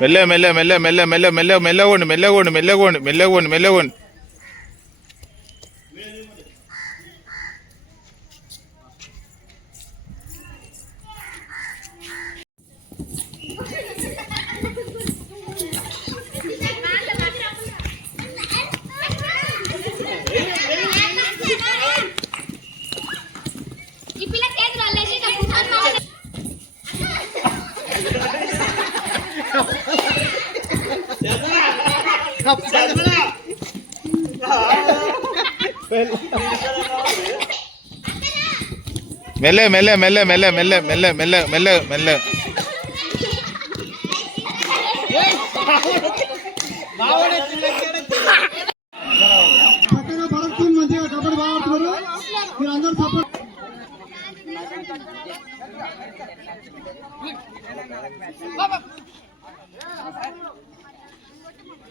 మెల్ల మెల్ల మెల్ల మెల్ల మెల్ల మెల్ల మెల్లగోండి మెల్లగోండి మెల్లగోండి మెల్లగోండి మెల్లగోండి మెల్ల మెల్ల మెల్ల మెల్ల మెల్ల మెల్ల మెల్ల మెల్ల మెల్ల చక్కగా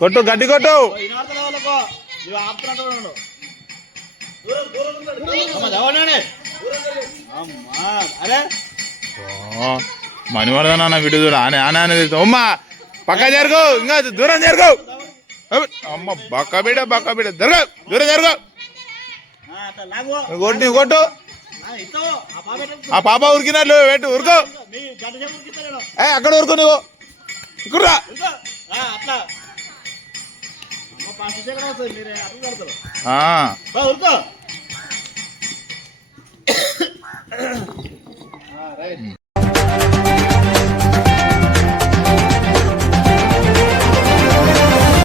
కొట్టు. గడ్డి కొట్టు. మణివర్ధన విడు చూడ ఆనే ఆనే అనేది అమ్మా పక్క జరుగు ఇంకా దూరం జరుగు. అమ్మ బక్క బిడ బక్క బిడ జరుగు దూరం జరుగు. కొట్టు నువ్వు కొట్టు. ఆ పాప ఉరికినట్లు పెట్టు ఉరుకో. ఏ అక్కడ ఉరుకు నువ్వు. ఇక్కడ రైట్